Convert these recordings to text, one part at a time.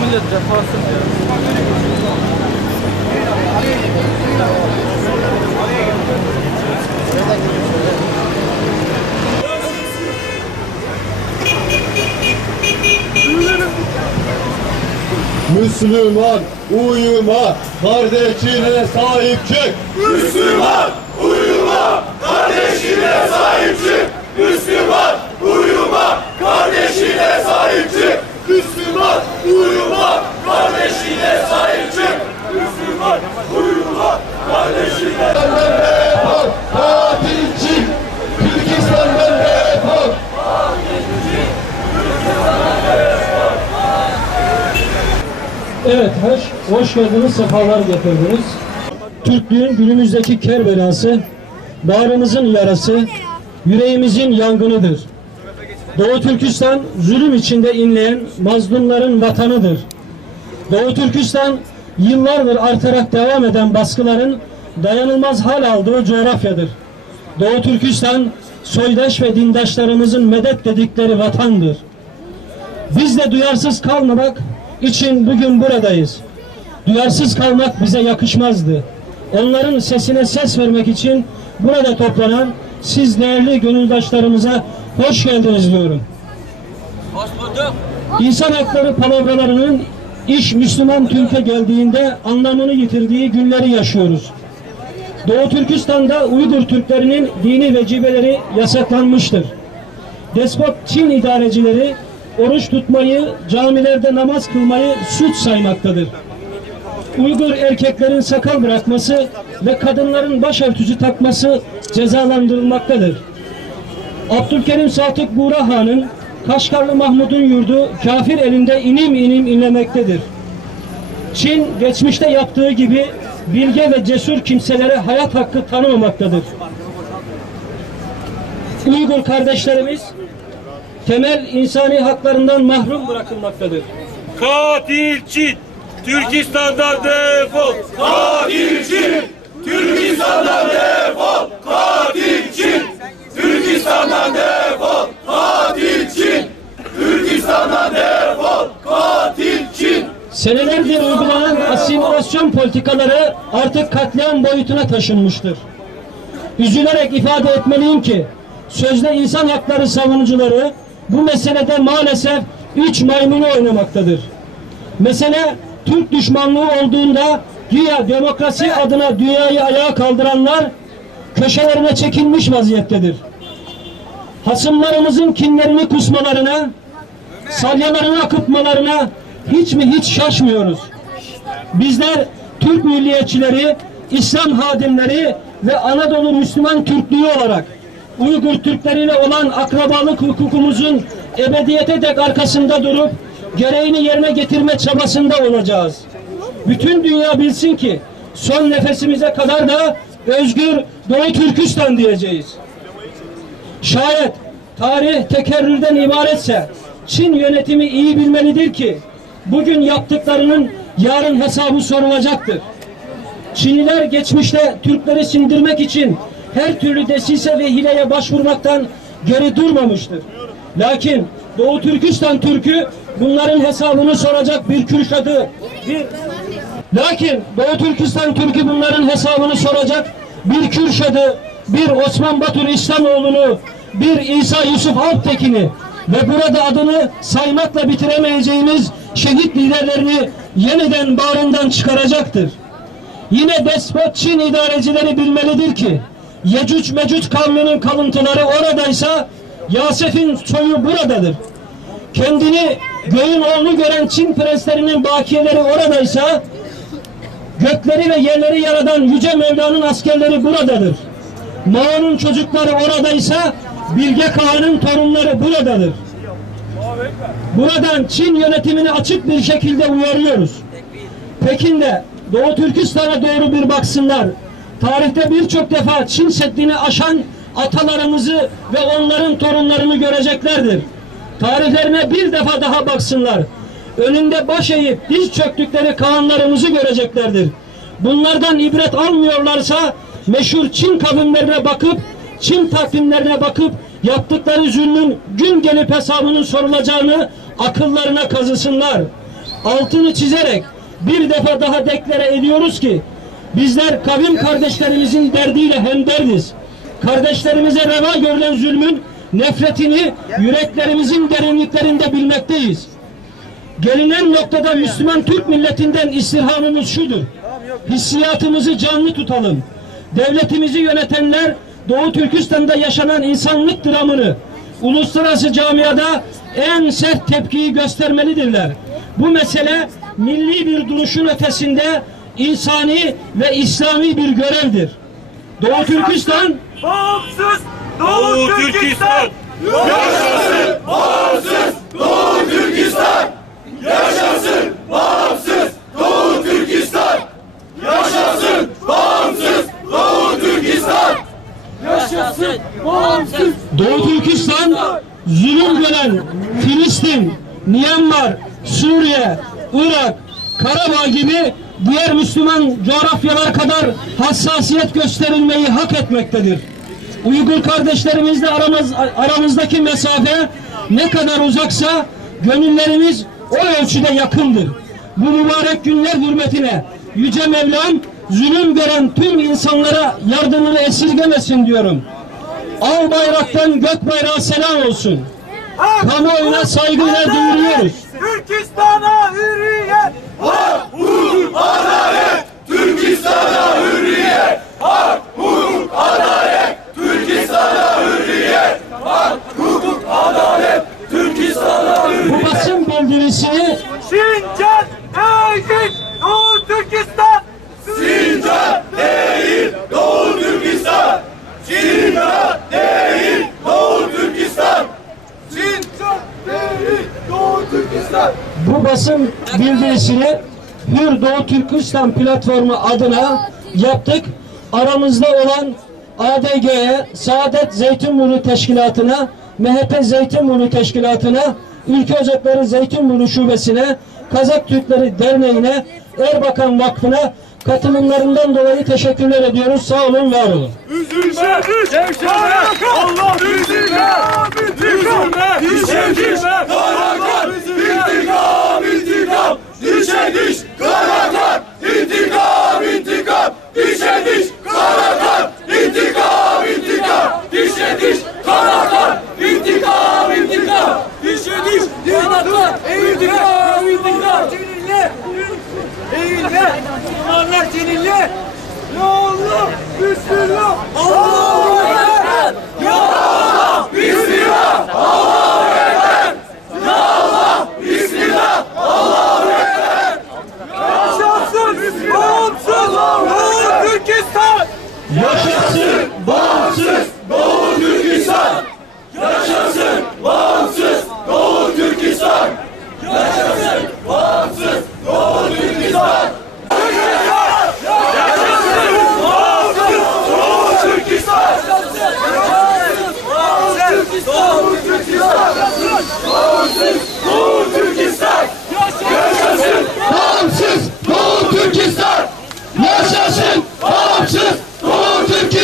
Millet defasını Müslüman uyuma, kardeşine sahip çık. Müslüman uyuma, kardeşine sahip çık. Müslüman uyuma, kardeşine sahip çık. Müslüman uyuma, kardeşine sahip çık. Müslüman uyuma, kardeşine Defol, katilci, Türkistan'dan defol. Evet, hoş geldiniz, sefalar getirdiniz. Türklüğün günümüzdeki kerbelası, bağrımızın yarası, yüreğimizin yangınıdır. Doğu Türkistan zulüm içinde inleyen mazlumların vatanıdır. Doğu Türkistan yıllardır artarak devam eden baskıların dayanılmaz hal aldığı coğrafyadır. Doğu Türkistan soydaş ve dindaşlarımızın medet dedikleri vatandır. Biz de duyarsız kalmamak için bugün buradayız. Duyarsız kalmak bize yakışmazdı. Onların sesine ses vermek için burada toplanan siz değerli gönüldaşlarımıza hoş geldiniz diyorum. hoş bulduk. İnsan hakları palavralarının iş Müslüman Türkiye geldiğinde anlamını yitirdiği günleri yaşıyoruz. Doğu Türkistan'da Uygur Türklerinin dini vecibeleri yasaklanmıştır. Despot Çin idarecileri oruç tutmayı, camilerde namaz kılmayı suç saymaktadır. Uygur erkeklerin sakal bırakması ve kadınların başörtüsü takması cezalandırılmaktadır. Abdülkerim Satık Buğra Han'ın Kaşgarlı Mahmud'un yurdu kafir elinde inim inim inlemektedir. Çin geçmişte yaptığı gibi bilge ve cesur kimselere hayat hakkı tanımamaktadır. Uygur kardeşlerimiz temel insani haklarından mahrum bırakılmaktadır. Katil Çin, Türkistan'dan defol. Katil Çin, Türkistan'dan defol. Katil Çin, Türkistan'dan defol. Katil Çin, Türkistan'dan defol. Katil Çin. Senelerdir uygulanan asimilasyon politikaları artık katliam boyutuna taşınmıştır. Üzülerek ifade etmeliyim ki sözde insan hakları savunucuları bu meselede maalesef üç maymunu oynamaktadır. Mesele Türk düşmanlığı olduğunda güya demokrasi adına dünyayı ayağa kaldıranlar köşelerine çekilmiş vaziyettedir. Hasımlarımızın kinlerini kusmalarına, salyalarını akıtmalarına hiç şaşmıyoruz. Bizler Türk milliyetçileri, İslam hadimleri ve Anadolu Müslüman Türklüğü olarak Uygur Türkleriyle olan akrabalık hukukumuzun ebediyete dek arkasında durup gereğini yerine getirme çabasında olacağız. Bütün dünya bilsin ki son nefesimize kadar da özgür Doğu Türkistan diyeceğiz. Şayet tarih tekerrürden ibaretse Çin yönetimi iyi bilmelidir ki bugün yaptıklarının yarın hesabı sorulacaktır. Çinliler geçmişte Türkleri sindirmek için her türlü desise ve hileye başvurmaktan geri durmamıştır. Lakin Doğu Türkistan Türk'ü bunların hesabını soracak bir Kürşad'ı, bir Osman Batur İslamoğlu'nu, bir İsa Yusuf Alptekin'i ve burada adını saymakla bitiremeyeceğimiz şehit liderlerini yeniden bağrından çıkaracaktır. Yine despot Çin idarecileri bilmelidir ki Yecüc Mecüc kavminin kalıntıları oradaysa Yasef'in soyu buradadır. Kendini göğün oğlu gören Çin prenslerinin bakiyeleri oradaysa gökleri ve yerleri yaradan Yüce Mevla'nın askerleri buradadır. Mao'nun çocukları oradaysa Bilge Kağan'ın torunları buradadır. Buradan Çin yönetimini açık bir şekilde uyarıyoruz. Pekin'de Doğu Türkistan'a doğru bir baksınlar. Tarihte birçok defa Çin Seddi'ni aşan atalarımızı ve onların torunlarını göreceklerdir. Tarihlerine bir defa daha baksınlar. Önünde baş eğip diz çöktükleri kağanlarımızı göreceklerdir. Bunlardan ibret almıyorlarsa meşhur Çin kavimlerine bakıp, Çin takvimlerine bakıp yaptıkları zulmün gün gelip hesabının sorulacağını akıllarına kazısınlar. Altını çizerek bir defa daha deklare ediyoruz ki bizler kavim kardeşlerimizin derdiyle hemderdiz. Kardeşlerimize reva görülen zulmün nefretini yüreklerimizin derinliklerinde bilmekteyiz. Gelinen noktada Müslüman Türk milletinden istirhamımız şudur: hissiyatımızı canlı tutalım. Devletimizi yönetenler Doğu Türkistan'da yaşanan insanlık dramını uluslararası camiada en sert tepkiyi göstermelidirler. Bu mesele milli bir duruşun ötesinde insani ve İslami bir görevdir. Doğu Türkistan Bağımsız Doğu Türkistan! Yaşasın bağımsız Doğu Türkistan! Yaşasın bağımsız Doğu Türkistan! Yaşasın bağımsız Doğu Türkistan! Yaşasın bağımsız. Doğu Türkistan zulüm gören Filistin, Myanmar, Suriye, Irak, Karabağ gibi diğer Müslüman coğrafyalar kadar hassasiyet gösterilmeyi hak etmektedir. Uygur kardeşlerimizle aramızdaki mesafe ne kadar uzaksa gönüllerimiz o ölçüde yakındır. Bu mübarek günler hürmetine Yüce Mevlam zulüm gören tüm insanlara yardımını esirgemesin diyorum. Al bayraktan gök bayrağı selam olsun. Kamuoyuna saygıyla duyuruyoruz. Türkistan'a hürriyet! Hak, hukuk, adalet! Türkistan'a hürriyet! Hak, hukuk, adalet! Türkistan'a hürriyet! Hak, hukuk, adalet! Türkistan'a hürriyet! Bu basın bildirisini Sincan değil Doğu Türkistan! Sincan değil Doğu Türkistan! Sincan değil Doğu Türkistan! Sincan değil Doğu Türkistan! bu basın bildirisini Hür Doğu Türkistan platformu adına yaptık. Aramızda olan ADG'ye, Saadet Zeytinburnu Teşkilatı'na, MHP Zeytinburnu Teşkilatı'na, Ülke Ocakları Zeytinburnu Şubesi'ne, Kazak Türkleri Derneği'ne, Erbakan Vakfı'na katılımlarından dolayı teşekkürler ediyoruz. Sağ olun, var olun. Üzülme, gevşeme, Allah üzülme, üzülme, dişe diş, karakan, intikam, intikam, dişe diş, karakan, intikam, intikam, dişe diş, karakan, intikam, intikam, dişe diş, karakan, intikam, intikam, dişe diş, karakan, intikam, intikam, seninle, eğilme, onlar seninle. Ya Allah, Bismillah, Allahu Ekber. Ya Allah, Bismillah, Allahu Ekber. Ya Allah, Bismillah, Allahu Ekber. Yaşasın bağımsız Doğu Türkistan. Yaşasın bağımsız Doğu Türkistan. Yaşasın bağımsız Doğu Türkistan. Yaşasın bağımsız Doğu Türkistan. Bağımsız Doğu Türkistan! Yaşasın bağımsız Doğu Türkistan!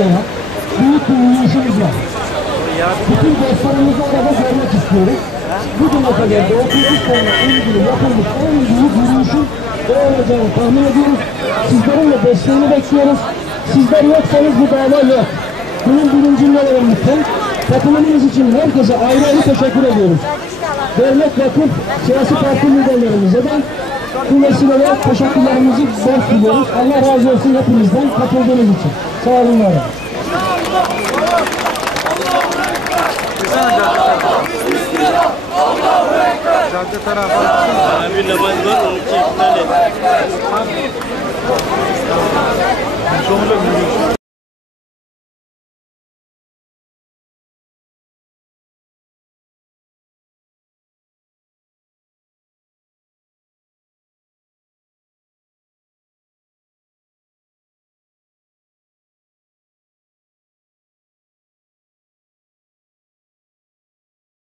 başlayan büyük bir yürüyüşümüz var. Bütün dostlarımızı orada görmek istiyoruz. Bugüne kadar da 33 sene ilgili yapılmış en büyük yürüyüşün o olacağını tahmin ediyoruz. Sizlerin de desteğini bekliyoruz. Sizler yoksanız bu dava yok. Bunun bilincinde olalım lütfen. Katılımınız için herkese ayrı ayrı teşekkür ediyoruz. Devlet, vakıf, siyasi parti liderlerimize de bu vesileyle teşekkürlerimizi borç diliyoruz. Allah razı olsun hepinizden katıldığınız için. Sağ olun var. Cadde tarafı. Bir namaz var, 12 iptal et.